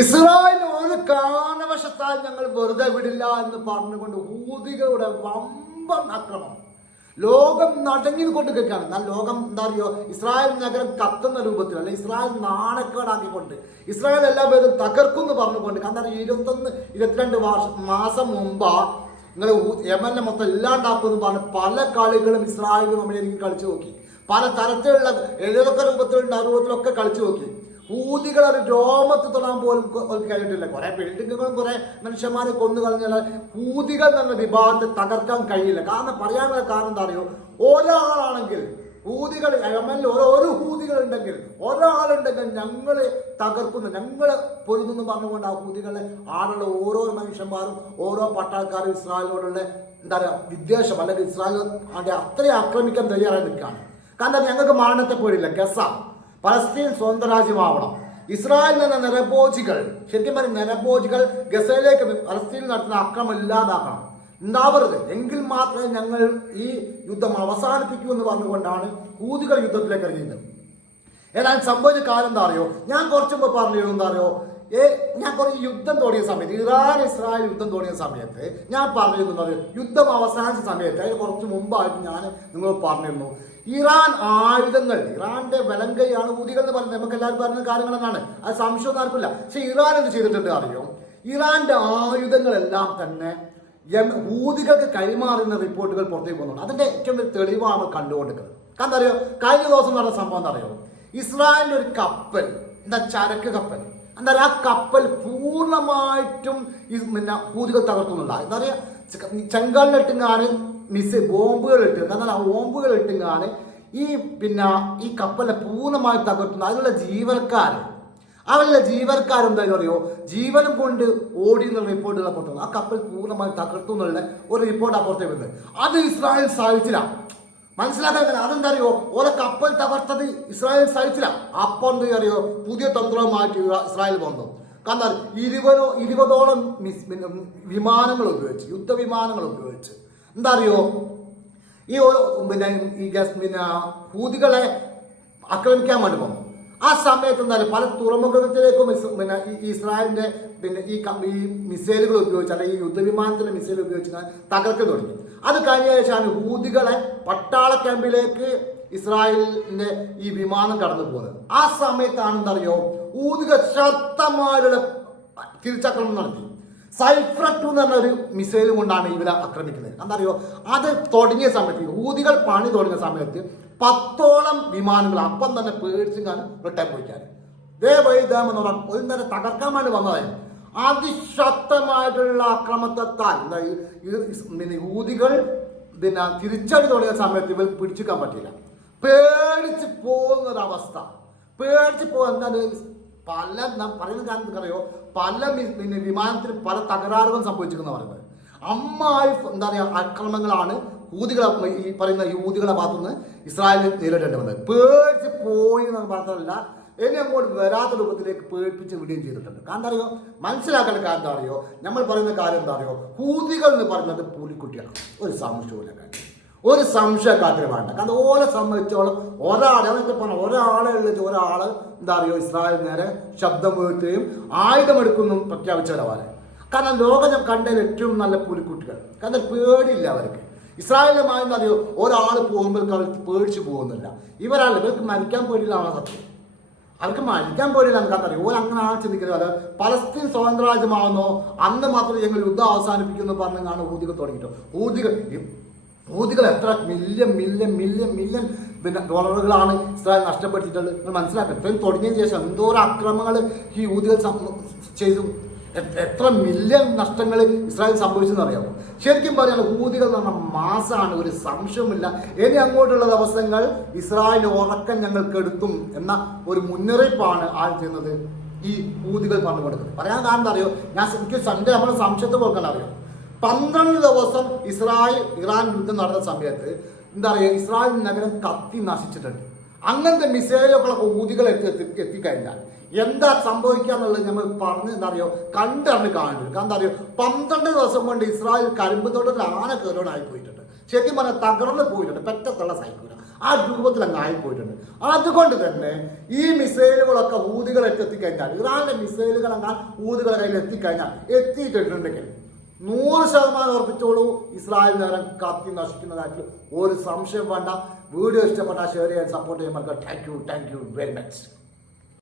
Israel ഒരു കാരണവശത്താൽ ഞങ്ങൾ വെറുതെ വിടില്ല എന്ന് പറഞ്ഞുകൊണ്ട് ഹൂതികളുടെ വമ്പൻ ആക്രമണം ലോകം നടുങ്ങിക്കൊണ്ട് കേൾക്കുകയാണ്. എന്നാൽ ലോകം എന്താ അറിയോ, ഇസ്രായേൽ നഗരം കത്തുന്ന രൂപത്തിൽ അല്ലെ ഇസ്രായേൽ നാണക്കേടാക്കിക്കൊണ്ട് ഇസ്രായേൽ എല്ലാ പേരും തകർക്കുമെന്ന് പറഞ്ഞുകൊണ്ട്. കാരണം 21-22 മാസം മുമ്പാ നിങ്ങൾ യമനെ മൊത്തം ഇല്ലാണ്ടാക്കുമെന്ന് പറഞ്ഞ് പല കളികളും ഇസ്രായേലും അമേരിക്കയും കളിച്ചു നോക്കി. പല തരത്തിലുള്ള ഏതൊക്കെ രൂപത്തിലുള്ള രൂപത്തിലൊക്കെ കളിച്ചു നോക്കി. ഹൂതികൾ ഒരു രോമത്ത് തൊടാൻ പോലും കഴിഞ്ഞിട്ടില്ല. കുറെ ബിൽഡിങ്ങുകളും കുറെ മനുഷ്യന്മാരെ കൊന്നു കളഞ്ഞാൽ ഹൂതികൾ എന്ന വിഭാഗത്തെ തകർക്കാൻ കഴിയില്ല. കാരണം പറയാനുള്ള കാരണം എന്താ അറിയോ, ഒരാളാണെങ്കിൽ ഹൂതികൾ യമനിൽ ഒരു ഹൂതികൾ ഉണ്ടെങ്കിൽ ഒരാളുണ്ടെങ്കിൽ ഞങ്ങളെ തകർക്കുന്നു, ഞങ്ങളെ പൊരുന്നു പറഞ്ഞുകൊണ്ട് ആ ഹൂതികളെ ആളുള്ള ഓരോ മനുഷ്യന്മാരും ഓരോ പട്ടാൾക്കാരും ഇസ്രായേലിനോടുള്ള എന്താ പറയുക വിദ്വേഷം അല്ലെങ്കിൽ ഇസ്രായേൽ അത്രയും ആക്രമിക്കാൻ തയ്യാറായി നിൽക്കുകയാണ്. കാരണം ഞങ്ങൾക്ക് മരണത്തെ പേടില്ല. ഗസ പലസ്തീൻ സ്വന്തം രാജ്യമാവണം. ഇസ്രായേലിൽ നിന്ന് നരഭോജികൾ, ശരിക്കും പറഞ്ഞ നരഭോജികൾ ഗസയിലേക്ക് പലസ്തീനിൽ നടത്തുന്ന ആക്രമണം ഇല്ലാതാക്കണം, ഉണ്ടാവരുത്. എങ്കിൽ മാത്രമേ ഞങ്ങൾ ഈ യുദ്ധം അവസാനിപ്പിക്കൂ എന്ന് പറഞ്ഞുകൊണ്ടാണ് ഹൂതികൾ യുദ്ധത്തിലേക്ക് ഇറങ്ങിയത്. എന്നാൽ സംഭവിച്ച കാര്യം എന്താ അറിയോ, ഞാൻ കുറച്ച് മുമ്പ് പറഞ്ഞു എന്താ അറിയോ, ഞാൻ കുറച്ച് യുദ്ധം തുടങ്ങിയ സമയത്ത് ഇറാൻ ഇസ്രായേൽ യുദ്ധം തുടങ്ങിയ സമയത്ത് ഞാൻ പറഞ്ഞിരുന്നു, യുദ്ധം അവസാനിച്ച സമയത്ത് അതിന് കുറച്ച് മുമ്പായിട്ട് ഞാൻ നിങ്ങൾ പറഞ്ഞിരുന്നു, ഇറാൻ ആയുധങ്ങൾ, ഇറാന്റെ വലങ്കയാണ് ഹൂതികൾ എന്ന് പറയുന്നത് നമുക്ക് എല്ലാവരും പറഞ്ഞ കാര്യങ്ങൾ തന്നെയാണ്, അത് സംശയമൊന്നും ആർക്കില്ല. പക്ഷെ ഇറാൻ എന്ത് ചെയ്തിട്ടുണ്ട് അറിയോ, ഇറാന്റെ ആയുധങ്ങളെല്ലാം തന്നെ ഹൂതികൾക്ക് കൈമാറുന്ന റിപ്പോർട്ടുകൾ പുറത്തേക്ക് പോകുന്നുണ്ട്. അതിന്റെ ഏറ്റവും വലിയ തെളിവാണ് കണ്ടുകൊണ്ടിരിക്കുന്നത്. കാരണം അറിയോ, കഴിഞ്ഞ ദിവസം നടന്ന സംഭവം എന്താ അറിയോ, ഇസ്രായേലിന്റെ ഒരു കപ്പൽ, എന്താ ചരക്ക് കപ്പൽ, എന്താ പറയുക, ആ കപ്പൽ പൂർണ്ണമായിട്ടും പിന്നെ ഹൂതികൾ തകർക്കുന്നുണ്ട്. എന്താ പറയുക, ചെങ്കല്ലിട്ടുങ്ങാണ് ബോംബുകൾ ഇട്ട്, എന്നാൽ ആ ബോംബുകൾ ഇട്ടുങ്ങാണ് ഈ കപ്പലിനെ പൂർണ്ണമായി തകർത്തുന്നു. അതിനുള്ള ജീവനക്കാരെന്തായാലും അറിയോ, ജീവനം കൊണ്ട് ഓടി എന്നുള്ള റിപ്പോർട്ടുകൾ പുറത്തു. ആ കപ്പൽ പൂർണ്ണമായി തകർത്തു എന്നുള്ള ഒരു റിപ്പോർട്ട് പുറത്തേക്ക് വരുന്നത്. അത് ഇസ്രായേൽ സാധിച്ചില്ല. മനസ്സിലാക്കാൻ അതെന്താ അറിയോ, ഓരോ കപ്പൽ തകർത്തത് ഇസ്രായേൽ സഹിച്ചില്ല. അപ്പോൾ എന്താ അറിയോ, പുതിയ തന്ത്രവുമായിട്ട് ഇസ്രായേൽ വന്നു. കാരണം 20ഓളം വിമാനങ്ങൾ ഉപയോഗിച്ച്, യുദ്ധവിമാനങ്ങൾ ഉപയോഗിച്ച് എന്താ അറിയോ ഹൂതികളെ ആക്രമിക്കാൻ വേണ്ടി പോകും. ആ സമയത്ത് എന്തായാലും പല തുറമുഖത്തിലേക്കും ഇസ്രായേലിന്റെ ഈ മിസൈലുകൾ ഉപയോഗിച്ച് അല്ലെങ്കിൽ ഈ യുദ്ധവിമാനത്തിന്റെ മിസൈൽ ഉപയോഗിച്ച് തകർക്കാൻ തുടങ്ങി. അത് കഴിഞ്ഞ ശേഷമാണ് ഹൂതികളെ പട്ടാള ക്യാമ്പിലേക്ക് ഇസ്രായേലിന്റെ ഈ വിമാനം കടന്നു പോകുന്നത്. ആ സമയത്താണ് എന്താ അറിയോ, ഹൂതികൾ ശക്തമാരുടെ തിരിച്ചാക്രമണം നടത്തി. സൈഫ്ര 2 എന്ന് പറഞ്ഞ ഒരു മിസൈൽ കൊണ്ടാണ് ഇവരെ ആക്രമിക്കുന്നത്. എന്താ അറിയോ, അത് തുടങ്ങിയ സമയത്ത് ഹൂതികൾ പണി തുടങ്ങിയ സമയത്ത് 10ഓളം വിമാനങ്ങൾ അപ്പം തന്നെ പേടിച്ചാണ് റിട്ടേൺ പോയിക്കാൻ ദേവൈദാമെന്ന് പറഞ്ഞാൽ ഒരു നേരം തകർക്കാൻ വേണ്ടി വന്നതായിരുന്നു. അതിശക്തമായിട്ടുള്ള ആക്രമണത്താൽ ഹൂതികൾ തിരിച്ചടി തുടങ്ങിയ സമയത്ത് ഇവർ പിടിച്ചിക്കാൻ പറ്റില്ല. പേടിച്ച് പോകുന്നൊരവസ്ഥ, പേടിച്ച് പോകുന്ന പല പറയുന്ന കാരണത്തിൽ അറിയോ, പല വിമാനത്തിൽ പല തകരാറുകൾ സംഭവിച്ചിരിക്കുന്ന പറയുന്നത്. അമ്മായി എന്താ പറയുക ആക്രമണങ്ങളാണ് ഹൂതികളെ ഈ പറയുന്ന ഹൂതികളെ ഭാഗത്തുനിന്ന് ഇസ്രായേലിൽ നേരിടേണ്ടി വന്നത്. പേടിച്ച് പോയി എന്ന് മാത്രമല്ല, ഇനി അങ്ങോട്ട് വരാത്ത രൂപത്തിലേക്ക് പേടിപ്പിച്ച് വിടുകയും ചെയ്തിട്ടുണ്ട്. കാരണം അറിയോ, മനസ്സിലാക്കേണ്ട കാര്യം എന്താ അറിയോ, നമ്മൾ പറയുന്ന കാര്യം എന്താ അറിയോ, ഹൂതികൾ എന്ന് പറയുന്നത് പുലിക്കുട്ടിയാണ്. ഒരു സംശയമില്ല, ഒരു സംശയക്കാത്തിന് വേണ്ട. കാരണം ഓരെ സംബന്ധിച്ചോളം ഒരാളെ ഉള്ളത് ഒരാള് എന്താ അറിയോ ഇസ്രായേൽ നേരെ ശബ്ദം ഉയർത്തുകയും ആയുധമെടുക്കുന്നു പ്രഖ്യാപിച്ചവരവരെ. കാരണം ലോകം കണ്ടതിൽ ഏറ്റവും നല്ല പുലിക്കുട്ടികൾ. കാരണം പേടിയില്ല അവർക്ക്. ഇസ്രായേലുമായി എന്താ അറിയോ, ഒരാൾ പോകുമ്പോൾ പേടിച്ച് പോകുന്നില്ല. ഇവർക്ക് മരിക്കാൻ പേടിയിലാണ് സത്യം. അവർക്ക് മരിക്കാൻ പേടിയില്ല. കാരണം അറിയോ, അങ്ങനെയാണ് ചിന്തിക്കുന്നത്. പലസ്തീൻ സ്വതന്ത്ര രാജ്യമാവുന്നോ അന്ന് മാത്രമേ ഞങ്ങൾ യുദ്ധം അവസാനിപ്പിക്കുന്നു പറഞ്ഞാണ് ഹൂതികൾ തുടങ്ങിയിട്ടോ. ഹൂതികൾ എത്ര മില്യൺ ഡോളറുകളാണ് ഇസ്രായേൽ നഷ്ടപ്പെടുത്തിയിട്ടുള്ളത് നിങ്ങൾ മനസ്സിലാക്കുക. ഇത്രയും തുടങ്ങിയതിന് ശേഷം എന്തോരം അക്രമങ്ങൾ ഈ ഹൂതികൾ ചെയ്തു, എത്ര മില്യൺ നഷ്ടങ്ങൾ ഇസ്രായേൽ സംഭവിച്ചെന്ന് അറിയാമോ. ശരിക്കും പറയാൻ ഹൂതികൾ എന്ന് പറഞ്ഞാൽ മാസമാണ്, ഒരു സംശയമില്ല. ഇനി അങ്ങോട്ടുള്ള ദിവസങ്ങൾ ഇസ്രായേൽ ഉറക്കം ഞങ്ങൾക്ക് എടുത്തും എന്ന ഒരു മുന്നറിയിപ്പാണ് ചെയ്യുന്നത് ഈ ഹൂതികൾ പറഞ്ഞു കൊടുക്കുന്നത്. പറയാൻ കാരണം എന്താ അറിയോ, എനിക്ക് നമ്മുടെ സംശയത്തെ പോക്കാൻ അറിയാം. 12 ദിവസം ഇറാൻ യുദ്ധം നടന്ന സമയത്ത് എന്താ പറയുക, ഇസ്രായേൽ നഗരം കത്തി നശിച്ചിട്ടുണ്ട്. അങ്ങനത്തെ മിസൈലുകളൊക്കെ ഹൂതികൾ എത്തിക്കഴിഞ്ഞാൽ എന്താ സംഭവിക്കുക എന്നുള്ളത് നമ്മൾ പറഞ്ഞ് എന്താ അറിയോ കണ്ടറിഞ്ഞ് കാണുന്നുണ്ട്. കാരണം എന്താ അറിയോ, 12 ദിവസം കൊണ്ട് ഇസ്രായേൽ കരിമ്പ് തോട്ടത്തിൽ ആന കയറോടായി പോയിട്ടുണ്ട്. ശരിക്കും പറഞ്ഞാൽ തകർന്ന് പോയിട്ടുണ്ട്, പെറ്റത്തുള്ള സൈക്കിൾ ആ രൂപത്തിൽ അങ്ങ് ആയിപ്പോയിട്ടുണ്ട്. അതുകൊണ്ട് തന്നെ ഈ മിസൈലുകളൊക്കെ ഊതികൾ എത്തിക്കഴിഞ്ഞാൽ, ഇറാന്റെ മിസൈലുകൾ അങ്ങ് ഊതികളെ കയ്യിൽ എത്തിയിട്ടുണ്ടെങ്കിൽ 100% ഉറപ്പിച്ചോളൂ, ഇസ്രായേൽ നേരം കത്തി നശിക്കുന്നതായിട്ട് ഒരു സംശയം വേണ്ട. വീഡിയോ ഇഷ്ടപ്പെട്ടാൽ ഷെയർ ചെയ്യാൻ, സപ്പോർട്ട് ചെയ്യാൻ. Thank you very much.